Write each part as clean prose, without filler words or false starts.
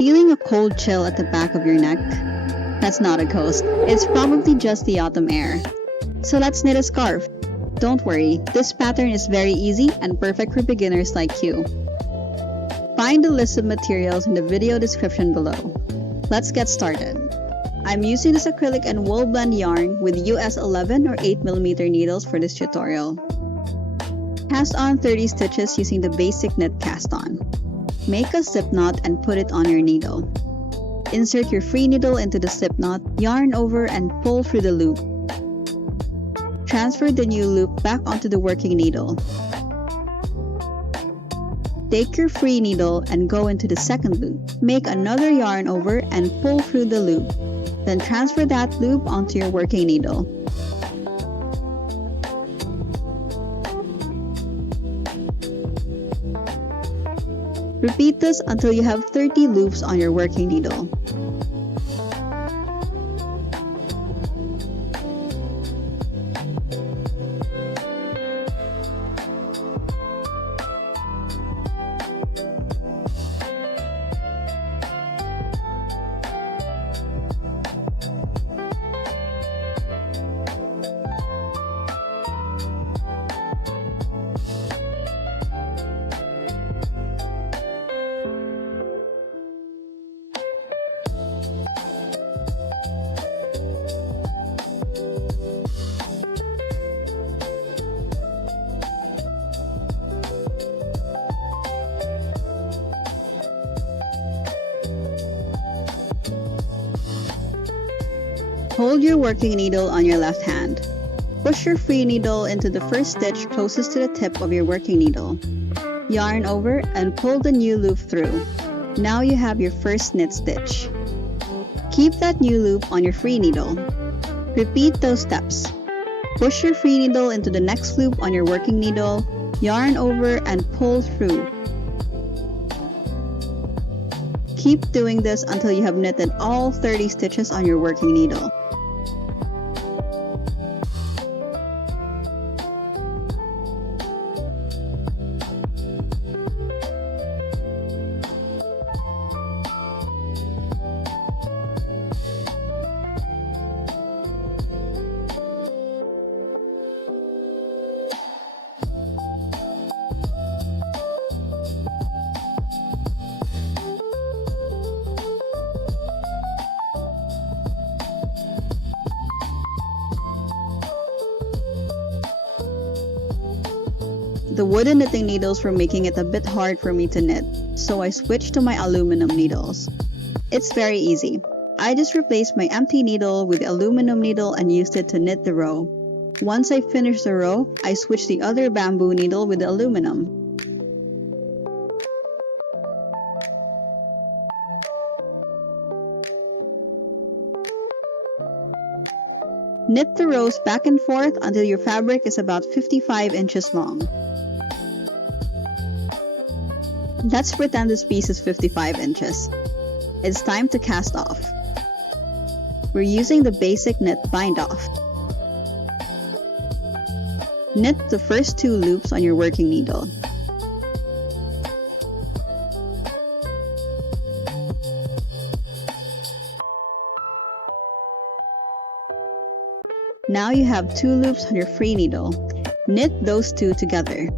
Feeling a cold chill at the back of your neck? That's not a ghost. It's probably just the autumn air. So let's knit a scarf. Don't worry, this pattern is very easy and perfect for beginners like you. Find the list of materials in the video description below. Let's get started. I'm using this acrylic and wool blend yarn with US 11 or 8mm needles for this tutorial. Cast on 30 stitches using the basic knit cast on. Make a slip knot and put it on your needle. Insert your free needle into the slip knot, yarn over and pull through the loop. Transfer the new loop back onto the working needle. Take your free needle and go into the second loop. Make another yarn over and pull through the loop. Then transfer that loop onto your working needle. Repeat this until you have 30 loops on your working needle. Hold your working needle on your left hand. Push your free needle into the first stitch closest to the tip of your working needle. Yarn over and pull the new loop through. Now you have your first knit stitch. Keep that new loop on your free needle. Repeat those steps. Push your free needle into the next loop on your working needle, yarn over and pull through. Keep doing this until you have knitted all 30 stitches on your working needle. The wooden knitting needles were making it a bit hard for me to knit, so I switched to my aluminum needles. It's very easy. I just replaced my empty needle with the aluminum needle and used it to knit the row. Once I finished the row, I switched the other bamboo needle with the aluminum. Knit the rows back and forth until your fabric is about 55 inches long. Let's pretend this piece is 55 inches. It's time to cast off. We're using the basic knit bind off. Knit the first 2 loops on your working needle. Now you have 2 loops on your free needle. Knit those 2 together.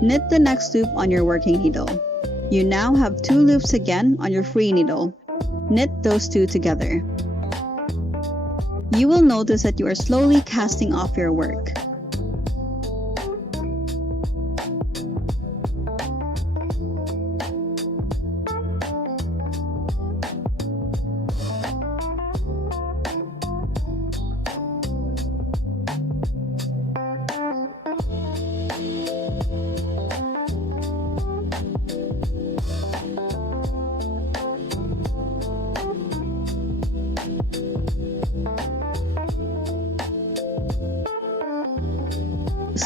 Knit the next loop on your working needle. You now have 2 loops again on your free needle. Knit those 2 together. You will notice that you are slowly casting off your work.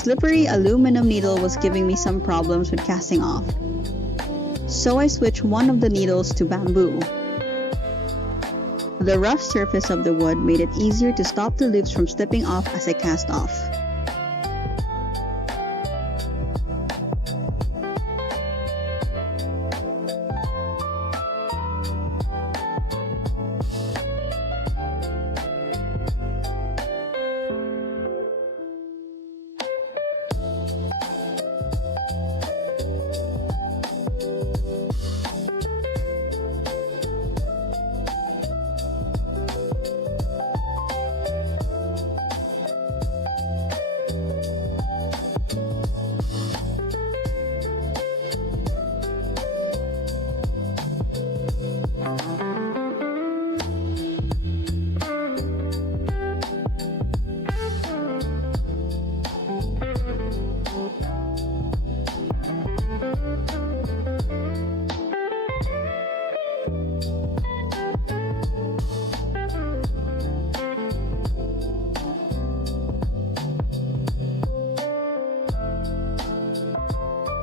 slippery aluminum needle was giving me some problems with casting off. So I switched one of the needles to bamboo. The rough surface of the wood made it easier to stop the loops from slipping off as I cast off.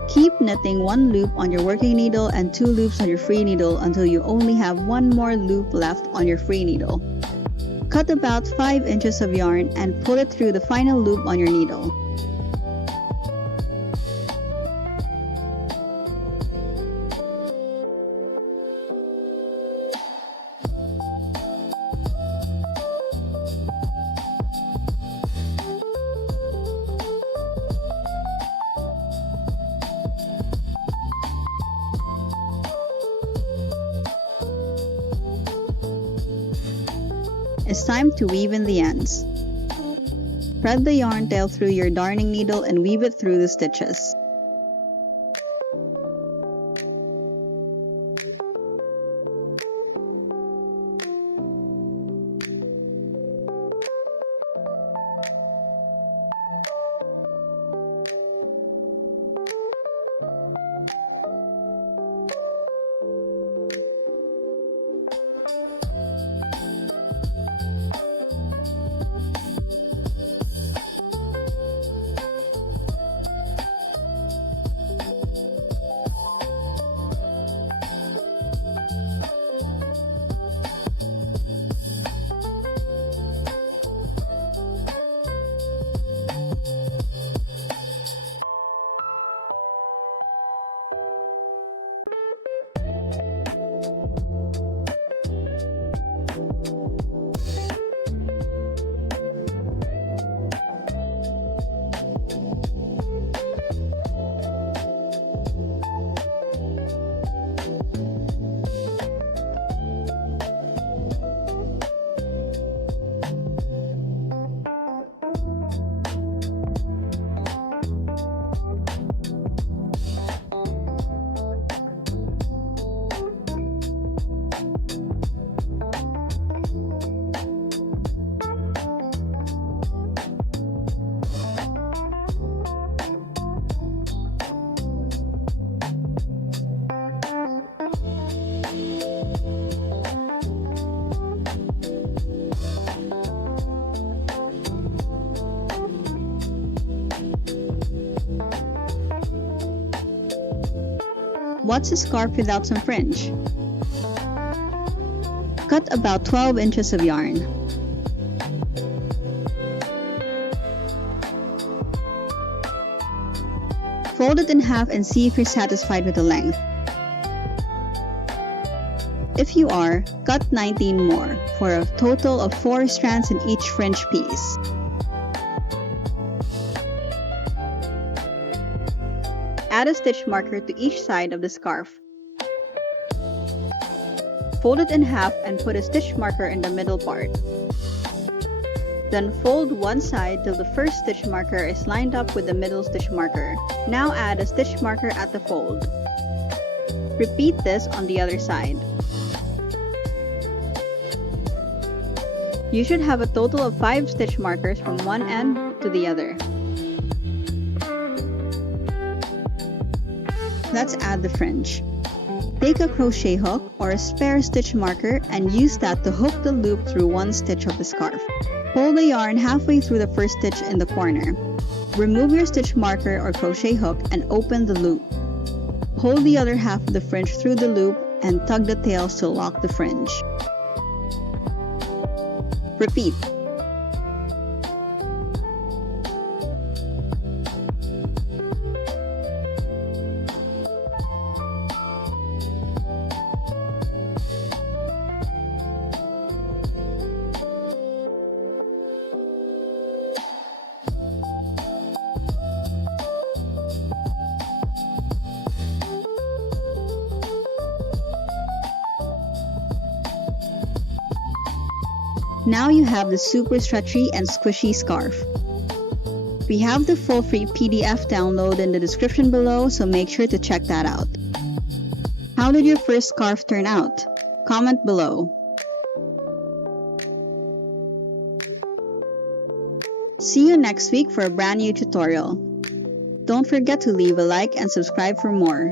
Keep knitting one loop on your working needle and 2 loops on your free needle until you only have 1 more loop left on your free needle. Cut about 5 inches of yarn and pull it through the final loop on your needle. It's time to weave in the ends. Thread the yarn tail through your darning needle and weave it through the stitches. What's a scarf without some fringe? Cut about 12 inches of yarn. Fold it in half and see if you're satisfied with the length. If you are, cut 19 more for a total of 4 strands in each fringe piece. Add a stitch marker to each side of the scarf. Fold it in half and put a stitch marker in the middle part. Then fold one side till the first stitch marker is lined up with the middle stitch marker. Now add a stitch marker at the fold. Repeat this on the other side. You should have a total of 5 stitch markers from one end to the other. Let's add the fringe. Take a crochet hook or a spare stitch marker and use that to hook the loop through one stitch of the scarf. Pull the yarn halfway through the first stitch in the corner. Remove your stitch marker or crochet hook and open the loop. Pull the other half of the fringe through the loop and tug the tails to lock the fringe. Repeat. Now you have the super stretchy and squishy scarf. We have the full free PDF download in the description below, so make sure to check that out. How did your first scarf turn out? Comment below. See you next week for a brand new tutorial. Don't forget to leave a like and subscribe for more.